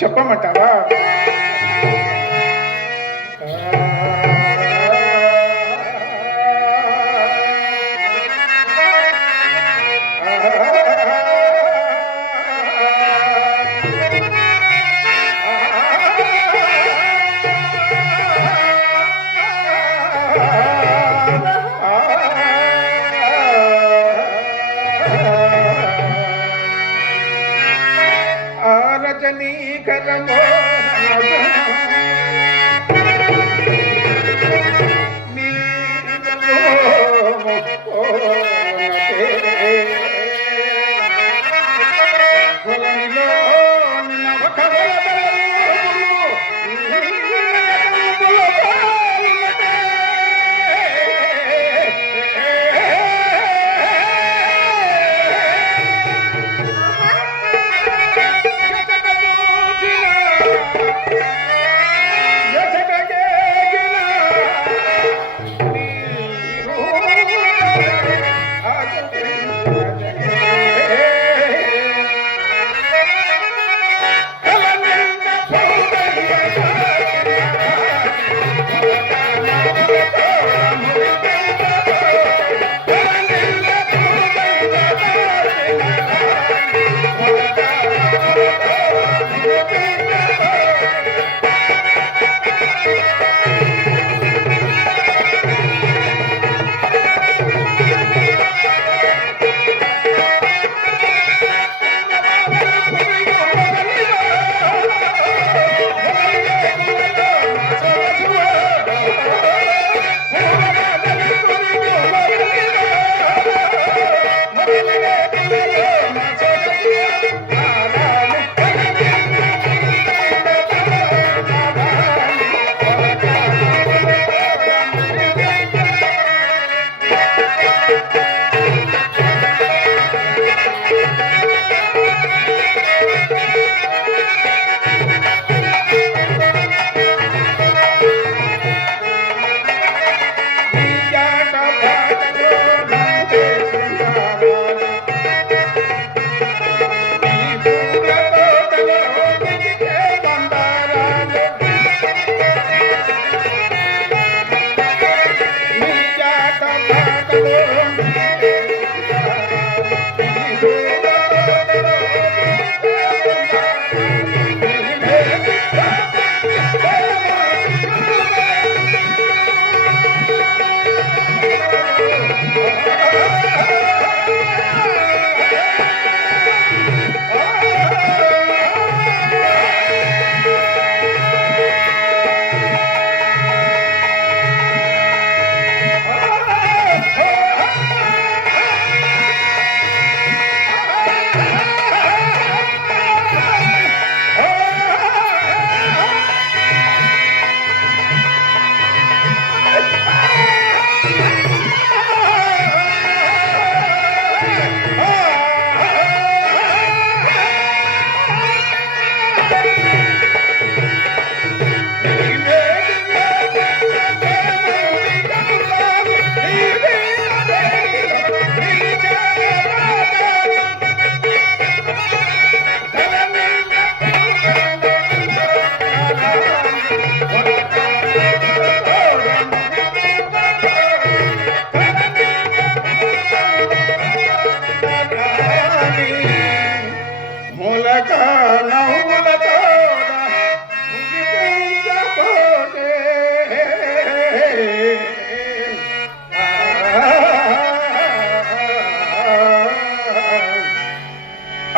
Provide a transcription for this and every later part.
చెప్పమంటావా?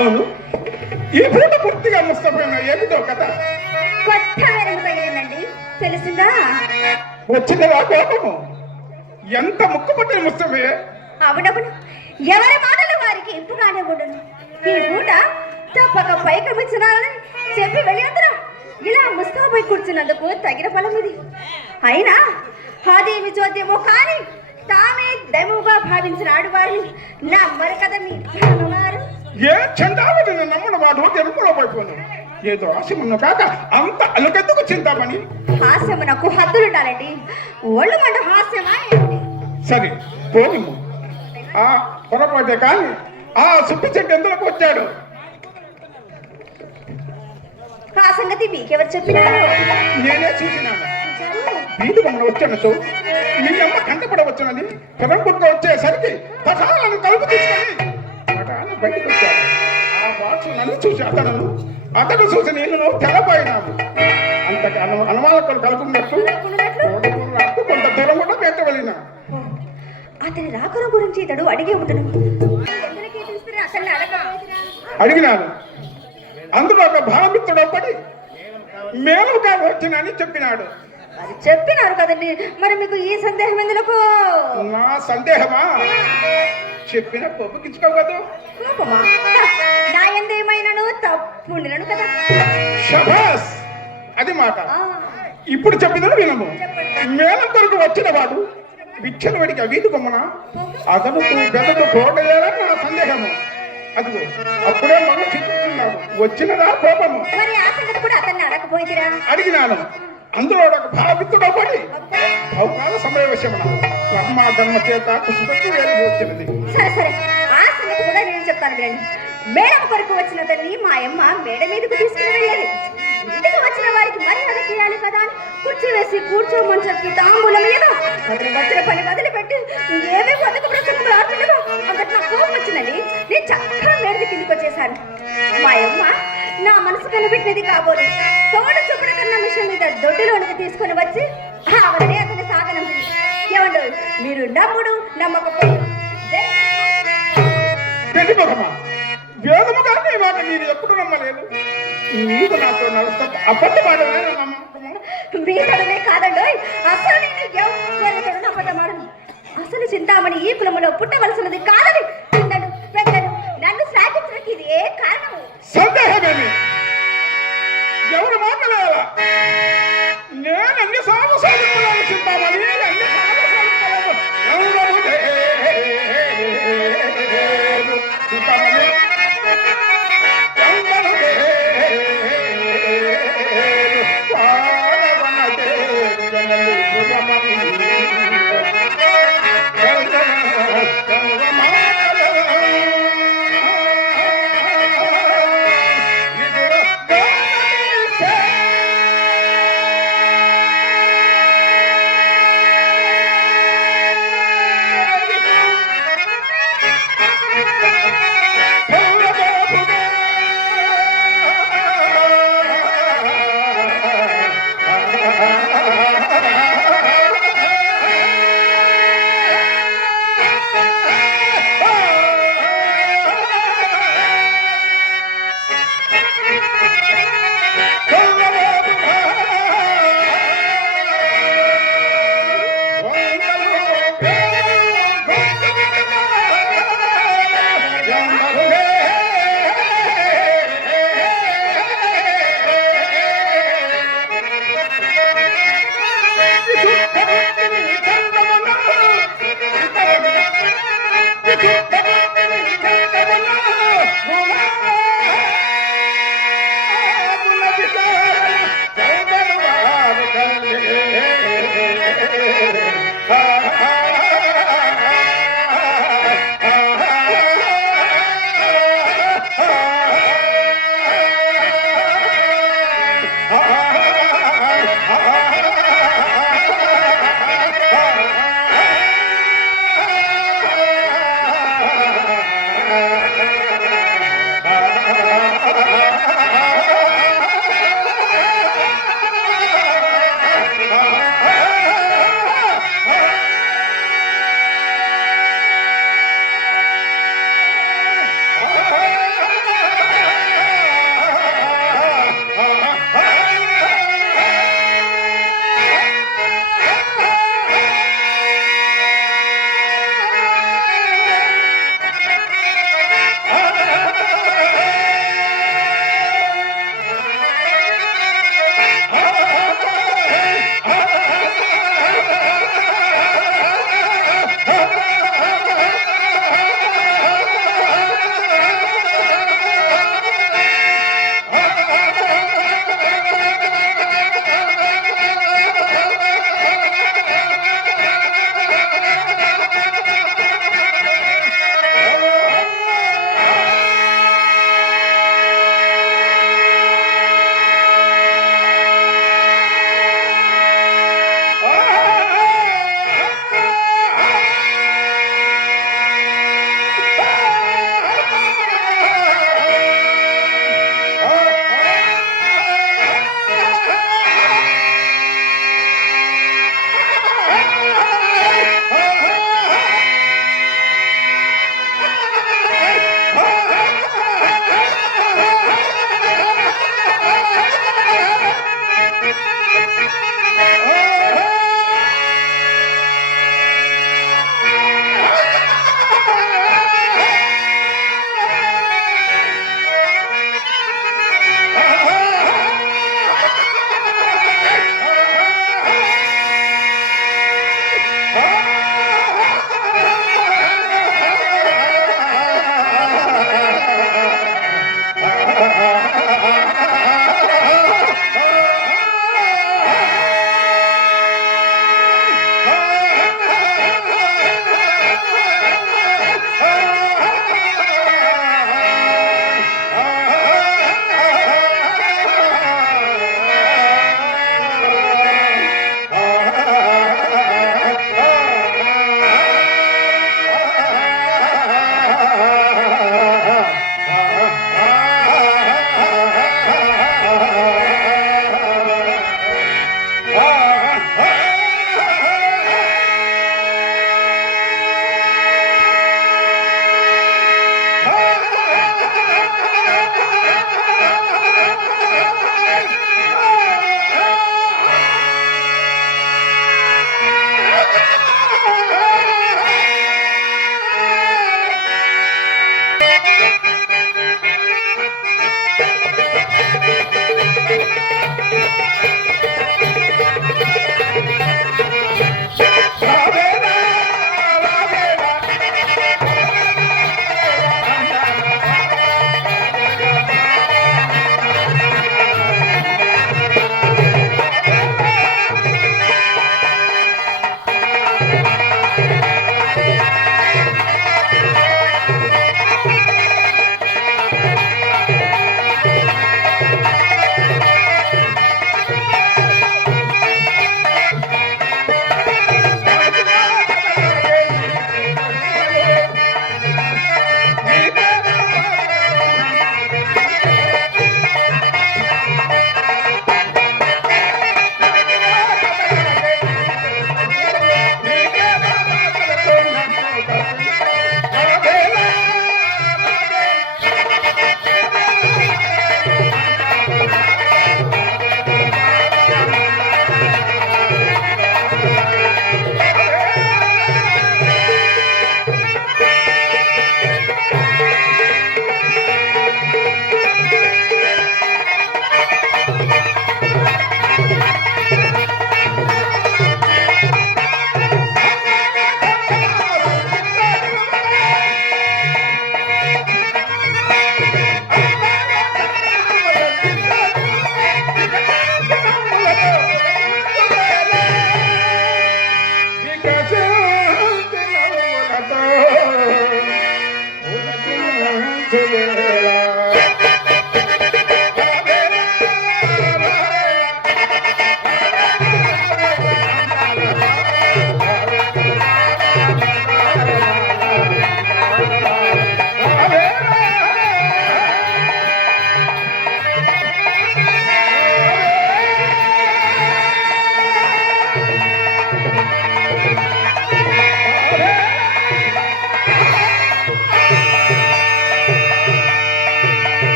అవును, ఈ పూట పూర్తిగా ముస్తపోయిన ఏమిటో కదా కొత్త తగిలిందండి, తెలిసిందా? వచ్చింది ఆ కోపము. ఎంత ముక్కుపట్టిన ముస్తమే. అవునవును, ఎవరి మాటలు వారికి ఇంపుగానే ఉండను. ఈ పూట తప్పక పైకమిచ్చినారని చెప్పి వెళ్ళేందురా ఇలా ముస్తాబై కూర్చున్నందుకు తగిన ఫలం ఇది. అయినా అదేమి చోద్యమో కానీ తామే దైవముగా భావించిన ఆడువారిని నమ్మరు కదా మీ అమ్మవారు. ఏ చందాలు నేను నమ్మను వాడు తెలుపుకోలేకపోయాను. ఏదో ఆశమున్న కాక అంత అలకెత్తుకు చింతామని. హాస్యమునకు హద్దులుండాలండి. ఒళ్ళు మంట హాస్యమా ఏంటి? సరే పోనిము. ఆ పొరపాటే కానీ ఆ సుప్పి చెట్టు ఎందులోకి వచ్చాడు? ఆ సంగతి మీకెవరు చెప్పినారు నేనే చూసినాను. వీధి బొమ్మను వచ్చాను మీ అమ్మ కంటపడవచ్చునని పెరం కొట్టుకు వచ్చేసరికి తటాలను కలుపు తీసుకొని తటాలను బయటకు వచ్చాను. ఆ వాచు నన్ను చూసి అతను చూసి నేను తెల్లపోయినాము. అంతకు అనుమానకులు కలుపుకున్నట్టు కొంత దూరం కూడా పెట్టవలిన. అతని రాకల గురించి ఇతడు అడిగే ఉంటాడు. అడిగినాను. అందులో ఒక భావమిత్రుడు పడి మేలుగా వచ్చినని చెప్పినాడు. అది చెప్పినారు కదండి, మరి మీకు ఈ సందేహం ఎందుకు? నా సందేహమా? చెప్పిన పొప్పుకించుకోవద్దు. కోపమా? నా ఎందేమైనాను తప్పుండినను కదా. షబాస్, అది మాట. ఇప్పుడు చెప్పిన వినము. మేళం కొరకు వచ్చిన వాడు విచ్చల వాడికి వీధి కొమ్మన అతను బెదకు తోడలేదని నా సందేహము. అదిగో అప్పుడే మనం చెప్తున్నాడు వచ్చినదా కోపము. మరి ఆ సంగతి కూడా అతన్ని అడగపోయిరా? అడిగినాను. అందులో ఒక భావిత్తుడో పడి బహుకాల సమయవశమన కర్మ ధర్మ చేత కుసుపట్టి వేలు వచ్చినది. సరే సరే, ఆ సంగతి కూడా నేను చెప్తాను వినండి. మేడం కొరకు వచ్చిన తల్లి మా అమ్మ మేడ మీదకు తీసుకుని వెళ్ళేది. ఇంటికి వచ్చిన వారికి మర్యాద చేయాలి కదా అని కుర్చీ వేసి కూర్చోమని చెప్పి తాంబూలం ఏదో అతను వచ్చిన పని వదిలిపెట్టి ఏమీ బతుకు ప్రసంగం ఆడుతుండగా అంతటి నాకు కోపం వచ్చిందండి. నేను చక్కగా మేడది కిందికి వచ్చేసాను. మా అమ్మ నా మనసు కనిపెట్టినది కాబోలు తోడు చూపుడు కన్నా విషయం మీద దొడ్డిలోనికి తీసుకొని వచ్చి ఆవిడనే అతన్ని సాగనంపింది. ఏమండు మీరు నమ్ముడు నమ్మకపోడు వేదముగా నీ మాట నేను ఎప్పుడు నమ్మలేదు. నీకు నాతో అబద్ధమాడమే నమ్మకము. వీటనే కాదండి, అసలు నేను ఎవరితోనూ అబద్ధమాడను. అసలు చింతామణి ఈ కులములో పుట్టవలసినది కాదని చిన్నను పెద్దను నన్ను శ్లాఘించడానికి ఇది ఏ కారణం? సందేహమేమి? ఎవరు మాట్లాడాలా? నేను అన్ని సాగు సాధించాలని చింతామణి అన్ని సాగు సాధించాలను చింతామణి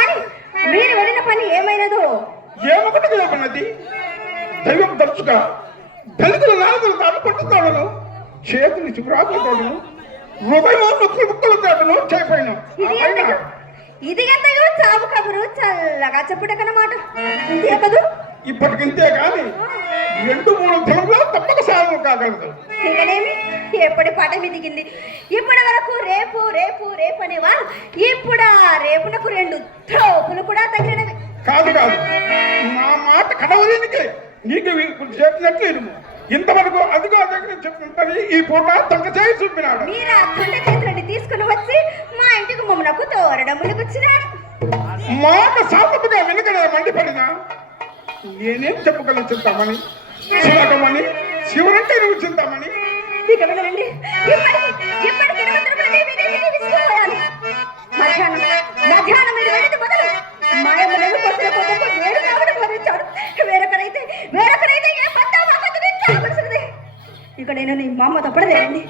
కానీ మీరు వెళ్ళిన పని ఏమైనదో ఏమొకటి ఏమన్నది దైవం తరచుగా దళితుల నాలుగులు తాడుకుంటున్నాడును చేతులు చిగురాకుతాడును హృదయం ముక్కలు ముక్కలు తాడును చేపోయినా ఇది ఎంతయో చావు కబురు చల్లగా చెప్పుట కన్నమాట ఇంతే కదూ ఇప్పటికింతే కానీ 2-3 దినంలో తప్పక సాగు కాగలదు ఇంకనేమి ఎప్పటి పాట మిదిగింది ఇప్పటి వరకు రేపు రేపు రేపు అనేవారు ఇప్పుడు ఆ రేపునకు 2 త్రోపులు కూడా తగిలినవి కాదు కాదు నా మాట కడవలేనికే నీకు చెప్పినట్లు ఇరుము ఇంతవరకు అదిగో దగ్గర చెప్తుంటది ఈ పూట తొంగ చేయి చూపినాడు మీరు ఆ తొండ చేతులని తీసుకుని వచ్చి మా ఇంటికి మమ్మల్ని తోరడములకు వచ్చినారు మాట సాపముగా వెనుకనే మండిపడినా నేనేం చెప్పగలను చింతామని శివకమని శివుడంటే నువ్వు చింతామని ఇక వినండి ఇప్పటికి 20 రూపాయలు విసిపోయాను మధ్యాహ్నం మీరు వెళ్ళింది మొదలు మాయమ్మలను కొట్టిన కొట్టకు వేడు కావడం భరించాడు వేరొకరైతే ఏ పత్తా మాకతని కావలసినది ఇక నేను నీ మా అమ్మ తప్పడలేండి